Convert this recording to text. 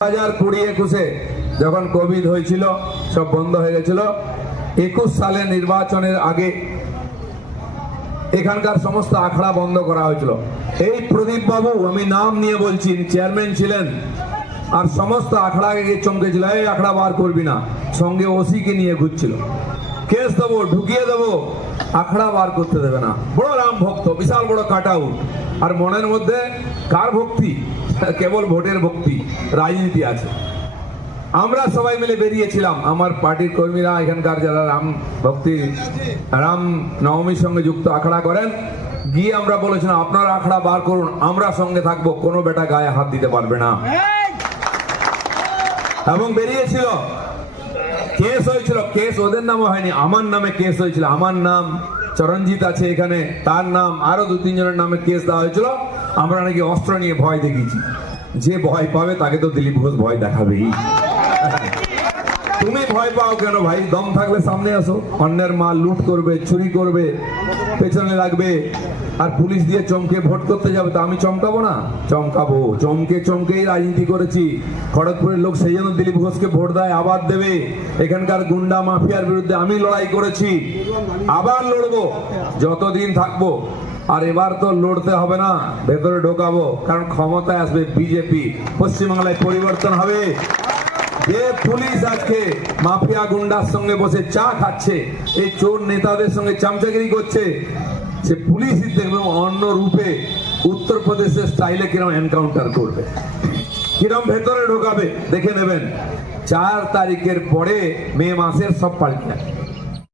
2020-21 যখন কোভিড হয়েছিল, সব বন্ধ হয়ে গেছিল। 21 সালে নির্বাচনের আগে এখানকার সমস্ত আখড়া বন্ধ করা হয়েছিল। এই প্রদীপ বাবু, আমি নাম নিয়ে বলছি, চেয়ারম্যান ছিলেন, আর সমস্ত আখড়াকে গিয়ে চমকেছিল, এই আখড়া বার করবি না। সঙ্গে ওসিকে নিয়ে ঘুরছিল, কেস দেবো, ঢুকিয়ে দেবো, আখড়া বার করতে দেবে না। বড় রাম ভক্ত, বিশাল বড় কাট আউট। আর মনের মধ্যে কার ভক্তি? কেবল ভোটের ভক্তি, রাজনীতি আছে। আমরা সবাই মিলে বেরিয়েছিলাম, আমার পার্টির কর্মীরা, এখানকার যারা রাম ভক্তি, রাম নবমীর সঙ্গে যুক্ত আখড়া করেন, গিয়ে আমরা বলেছিলাম আপনারা আখড়া বার করুন, আমরা সঙ্গে থাকবো, কোনো বেটা গায়ে হাত দিতে পারবে না। এবং বেরিয়েছিল, কেস হয়েছিল, কেস ওদের নামে হয়নি, আমার নামে কেস হয়েছিল। আমার নাম চরণজিৎ আছে এখানে, তার নাম, আরো 2-3 জনের নামে কেস দেওয়া হয়েছিল। আমরা নাকি অস্ত্র নিয়ে ভয় দেখিয়েছি। যে ভয় পাবে তাকে তো দিলীপ ঘোষ ভয় দেখাবেই। তুমি ভয় পাও কেন ভাই? দম থাকলে সামনে আসো। অন্যের মাল লুট করবে, চুরি করবে, পেছনে লাগবে, আর পুলিশ দিয়ে চমকে ভোট করতে যাবে। তো আমি চমকাবো না? চমকাবো। চমকেই রাজনীতি করেছি। খড়গপুরের লোক সেই জন্য দিলীপ ঘোষকে ভোট দেয়, আবার দেবে। এখানকার গুন্ডা মাফিয়ার বিরুদ্ধে আমি লড়াই করেছি, আবার লড়বো যতদিন থাকবো। আর এবার তো লড়তে হবে না, ভেতরে ঢোকাবো, কারণ ক্ষমতায় আসবে বিজেপি। পশ্চিমবাংলায় পরিবর্তন হবে। যে পুলিশ আজকে মাফিয়া গুন্ডার সঙ্গে বসে চা খাচ্ছে, এই চোর নেতাদের সঙ্গে চামচাগিরি করছে, সে পুলিশই দেখবে অন্য রূপে উত্তরপ্রদেশের স্টাইলে কিরম এনকাউন্টার করবে, কিরম ভেতরে ঢোকাবে, দেখে নেবেন। 4 তারিখের পরে মে মাসের সব পাল্টে